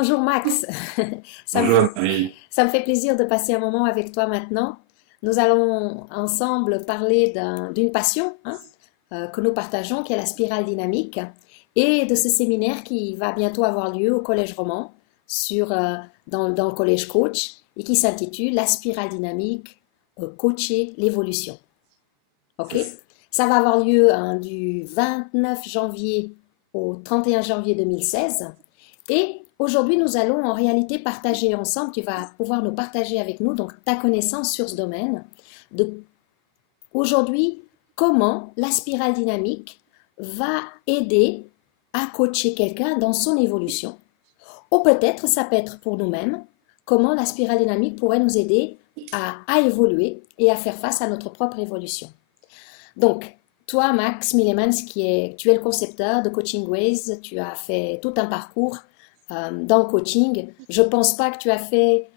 Bonjour Max, ça me, Bonjour Marie. ça me fait plaisir de passer un moment avec toi maintenant. Nous allons ensemble parler d'une passion que nous partageons, qui est la spirale dynamique, et de ce séminaire qui va bientôt avoir lieu au Collège Roman, dans le Collège Coach, et qui s'intitule La spirale dynamique, coacher l'évolution. OK? Ça va avoir lieu du 29 janvier au 31 janvier 2016. Et aujourd'hui, nous allons en réalité partager ensemble, tu vas pouvoir nous partager avec nous donc ta connaissance sur ce domaine, de aujourd'hui comment la spirale dynamique va aider à coacher quelqu'un dans son évolution. Ou peut-être, ça peut être pour nous-mêmes, comment la spirale dynamique pourrait nous aider à évoluer et à faire face à notre propre évolution. Donc, toi, Max Millemans, tu es le concepteur de Coaching Ways, tu as fait tout un parcours dans le coaching. Je ne pense pas que tu as fait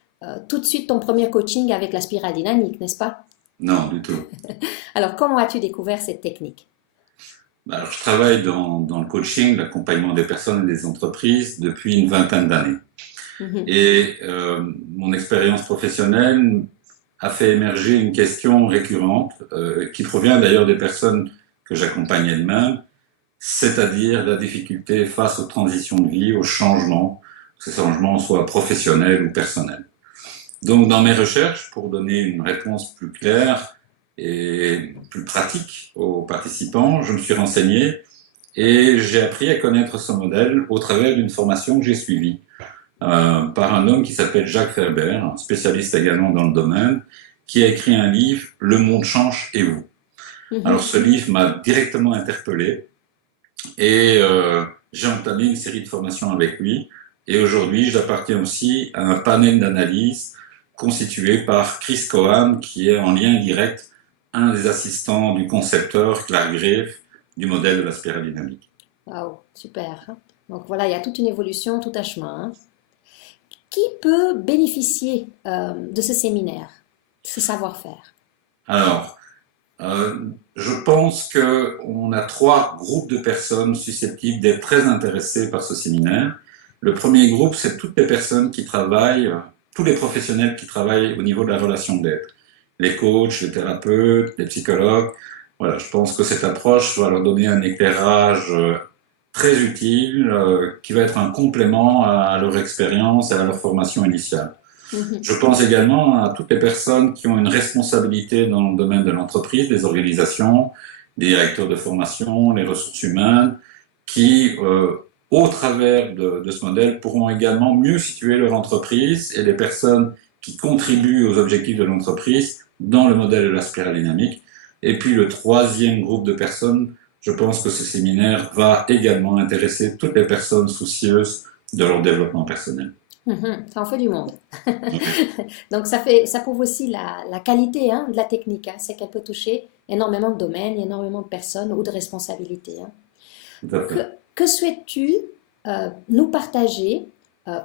tout de suite ton premier coaching avec la spirale dynamique, n'est-ce pas? Non, du tout. Alors, comment as-tu découvert cette technique? Alors, je travaille dans le coaching, l'accompagnement des personnes et des entreprises depuis une vingtaine d'années. Mhm. Et mon expérience professionnelle a fait émerger une question récurrente qui provient d'ailleurs des personnes que j'accompagne elles-mêmes, c'est-à-dire la difficulté face aux transitions de vie, aux changements, que ces changements soient professionnels ou personnels. Donc, dans mes recherches, pour donner une réponse plus claire et plus pratique aux participants, je me suis renseigné et j'ai appris à connaître ce modèle au travers d'une formation que j'ai suivie par un homme qui s'appelle Jacques Ferber, un spécialiste également dans le domaine, qui a écrit un livre, Le monde change et vous. Alors, Mhm. ce livre m'a directement interpellé et j'ai entamé une série de formations avec lui. Et aujourd'hui, j'appartiens aussi à un panel d'analyse constitué par Chris Cohan, qui est en lien direct un des assistants du concepteur Clark Grave du modèle de la spirale dynamique. Waouh, super, hein. Donc voilà, il y a toute une évolution, tout un chemin, hein. Qui peut bénéficier de ce séminaire, ce savoir-faire? Alors, je pense qu'on a trois groupes de personnes susceptibles d'être très intéressées par ce séminaire. Le premier groupe, c'est toutes les personnes qui travaillent, tous les professionnels qui travaillent au niveau de la relation d'aide. Les coachs, les thérapeutes, les psychologues. Voilà, je pense que cette approche va leur donner un éclairage très utile, qui va être un complément à leur expérience et à leur formation initiale. Mhm. Je pense également à toutes les personnes qui ont une responsabilité dans le domaine de l'entreprise, des organisations, des directeurs de formation, les ressources humaines, qui, au travers de ce modèle, pourront également mieux situer leur entreprise et les personnes qui contribuent aux objectifs de l'entreprise dans le modèle de la spirale dynamique. Et puis le troisième groupe de personnes, je pense que ce séminaire va également intéresser toutes les personnes soucieuses de leur développement personnel. Mhm. Ça en fait du monde. Oui, Donc ça prouve aussi la qualité de la technique, hein. C'est qu'elle peut toucher énormément de domaines, énormément de personnes ou de responsabilités, hein. tout à Que, fait. que souhaites-tu nous partager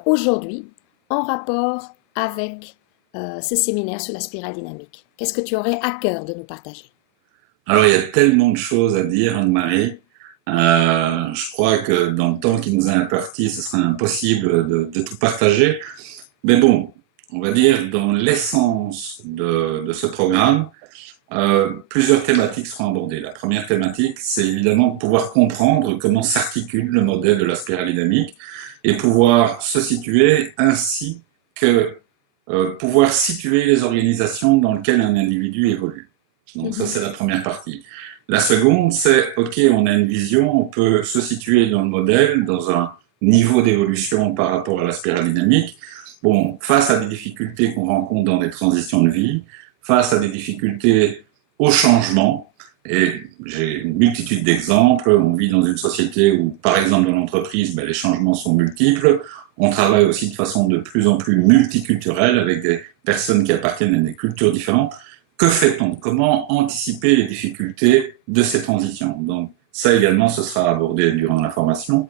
aujourd'hui en rapport avec ce séminaire sur la spirale dynamique? Qu'est-ce que tu aurais à cœur de nous partager? Alors, il y a tellement de choses à dire, Anne-Marie. Je crois que dans le temps qui nous est imparti, ce serait impossible de tout partager. Mais bon, on va dire dans l'essence de ce programme, plusieurs thématiques seront abordées. La première thématique, c'est évidemment de pouvoir comprendre comment s'articule le modèle de la spirale dynamique et pouvoir se situer ainsi que pouvoir situer les organisations dans lesquelles un individu évolue. Donc ça, Mhm. c'est la première partie. La seconde, c'est, OK, on a une vision, on peut se situer dans le modèle, dans un niveau d'évolution par rapport à la spirale dynamique. Bon, face à des difficultés qu'on rencontre dans des transitions de vie, face à des difficultés au changement, et j'ai une multitude d'exemples. On vit dans une société où, par exemple, dans l'entreprise, ben, les changements sont multiples. On travaille aussi de façon de plus en plus multiculturelle avec des personnes qui appartiennent à des cultures différentes. Que fait-on? Comment anticiper les difficultés de ces transitions? Donc, ça également, ce sera abordé durant la formation.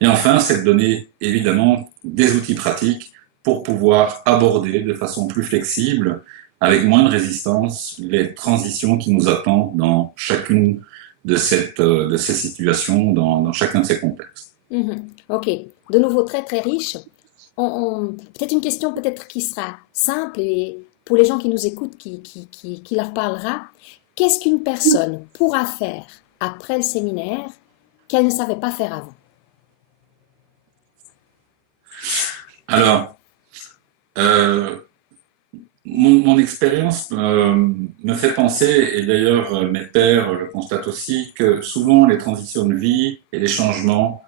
Et enfin, c'est de donner évidemment des outils pratiques pour pouvoir aborder de façon plus flexible, avec moins de résistance, les transitions qui nous attendent dans chacune de ces situations, dans chacun de ces contextes. Mhm. Ok, de nouveau très très riche. Peut-être une question peut-être qui sera simple et pour les gens qui nous écoutent, qui leur parlera. Qu'est-ce qu'une personne pourra faire après le séminaire qu'elle ne savait pas faire avant? Alors, euh, mon expérience me fait penser, et d'ailleurs mes pairs le constatent aussi, que souvent les transitions de vie et les changements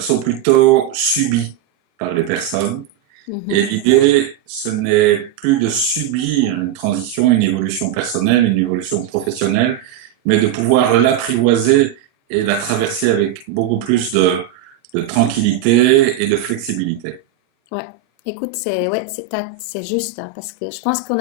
sont plutôt subis par les personnes. Et Mhm. l'idée, ce n'est plus de subir une transition, une évolution personnelle, une évolution professionnelle, mais de pouvoir l'apprivoiser et la traverser avec beaucoup plus de tranquillité et de flexibilité. Ouais. Écoute, c'est juste hein, parce que je pense on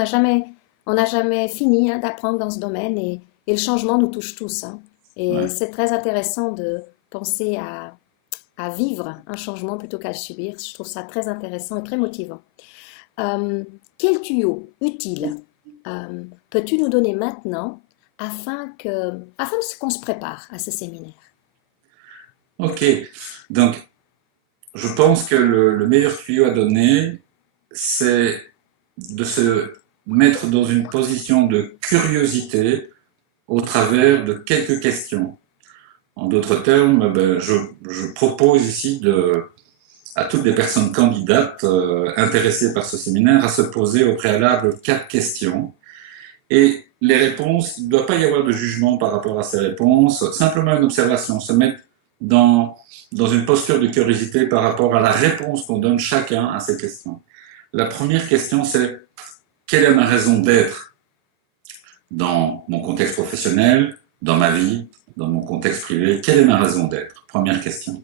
n'a jamais fini hein, d'apprendre dans ce domaine et le changement nous touche tous. Hein. Et Ouais. c'est très intéressant de penser à vivre un changement plutôt qu'à le subir. Je trouve ça très intéressant et très motivant. Euh, quel tuyau utile peux-tu nous donner maintenant afin qu'on se prépare à ce séminaire? Ok, donc je pense que le meilleur tuyau à donner, c'est de se mettre dans une position de curiosité au travers de quelques questions. En d'autres termes, ben, je propose ici à toutes les personnes candidates intéressées par ce séminaire à se poser au préalable 4 questions. Et les réponses, il ne doit pas y avoir de jugement par rapport à ces réponses, simplement une observation, se mettre dans, dans une posture de curiosité par rapport à la réponse qu'on donne chacun à ces questions. La première question, c'est quelle est ma raison d'être dans mon contexte professionnel, dans ma vie, dans mon contexte privé? Quelle est ma raison d'être? Première question.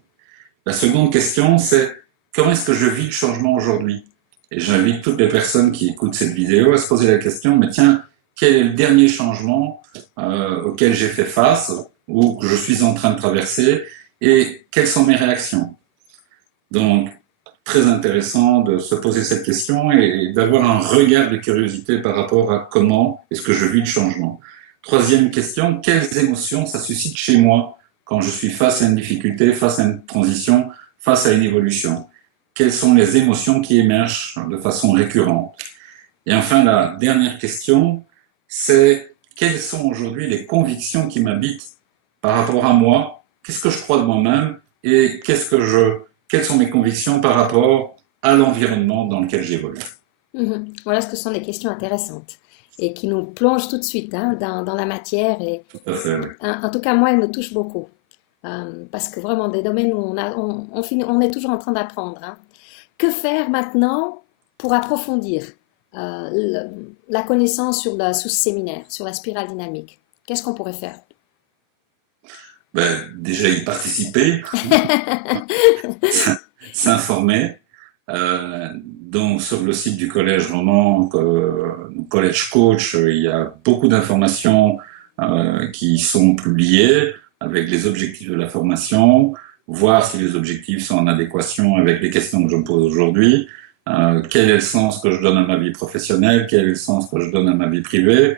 La seconde question, c'est comment est-ce que je vis le changement aujourd'hui? Et j'invite toutes les personnes qui écoutent cette vidéo à se poser la question, mais tiens, quel est le dernier changement auquel j'ai fait face ou que je suis en train de traverser et quelles sont mes réactions? Donc, très intéressant de se poser cette question et d'avoir un regard de curiosité par rapport à comment est-ce que je vis le changement. Troisième question, quelles émotions ça suscite chez moi quand je suis face à une difficulté, face à une transition, face à une évolution? Quelles sont les émotions qui émergent de façon récurrente? Et enfin, la dernière question, c'est quelles sont aujourd'hui les convictions qui m'habitent par rapport à moi? Qu'est-ce que je crois de moi-même et quelles sont mes convictions par rapport à l'environnement dans lequel j'évolue? Mhm. Voilà ce que sont des questions intéressantes et qui nous plongent tout de suite hein, dans la matière. Et Tout à fait, oui. en tout cas, moi, elles me touchent beaucoup. Parce que vraiment, des domaines où on est toujours en train d'apprendre. Hein. Que faire maintenant pour approfondir la connaissance sous ce séminaire, sur la spirale dynamique? Qu'est-ce qu'on pourrait faire? Ben, déjà y participer, s'informer. Donc sur le site du Collège Roman, College Coach, il y a beaucoup d'informations qui sont publiées avec les objectifs de la formation, voir si les objectifs sont en adéquation avec les questions que je me pose aujourd'hui, quel est le sens que je donne à ma vie professionnelle, quel est le sens que je donne à ma vie privée.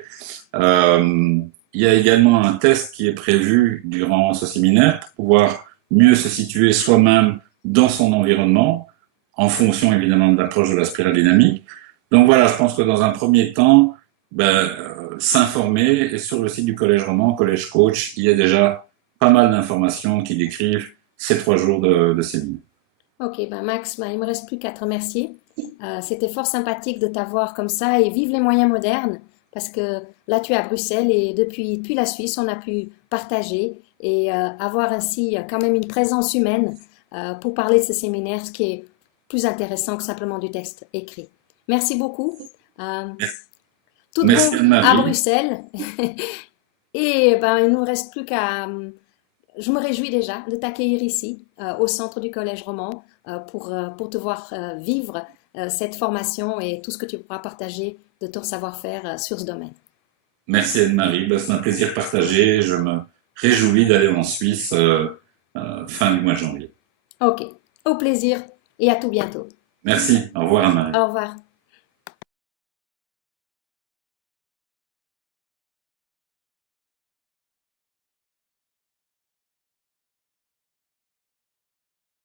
Euh, il y a également un test qui est prévu durant ce séminaire pour pouvoir mieux se situer soi-même dans son environnement, en fonction évidemment de l'approche de la spirale dynamique. Donc voilà, je pense que dans un premier temps, s'informer, et sur le site du Collège Roman, Collège Coach, il y a déjà pas mal d'informations qui décrivent ces 3 jours de séminaire. Ok, ben Max, ben, il me reste plus qu'à te remercier. C'était fort sympathique de t'avoir comme ça et vive les moyens modernes parce que là tu es à Bruxelles et depuis la Suisse on a pu partager et avoir ainsi quand même une présence humaine pour parler de ce séminaire, ce qui est plus intéressant que simplement du texte écrit. Merci beaucoup. Euh, tout Merci bon à Anne-Marie. Bruxelles et ben il nous reste plus qu'à je me réjouis déjà de t'accueillir ici, au centre du Collège Roman, pour te voir vivre cette formation et tout ce que tu pourras partager de ton savoir-faire sur ce domaine. Merci Anne-Marie. Ben, c'est un plaisir partagé. Je me réjouis d'aller en Suisse fin du mois de janvier. Ok, au plaisir et à tout bientôt. Merci. Au revoir Anne-Marie. Au revoir.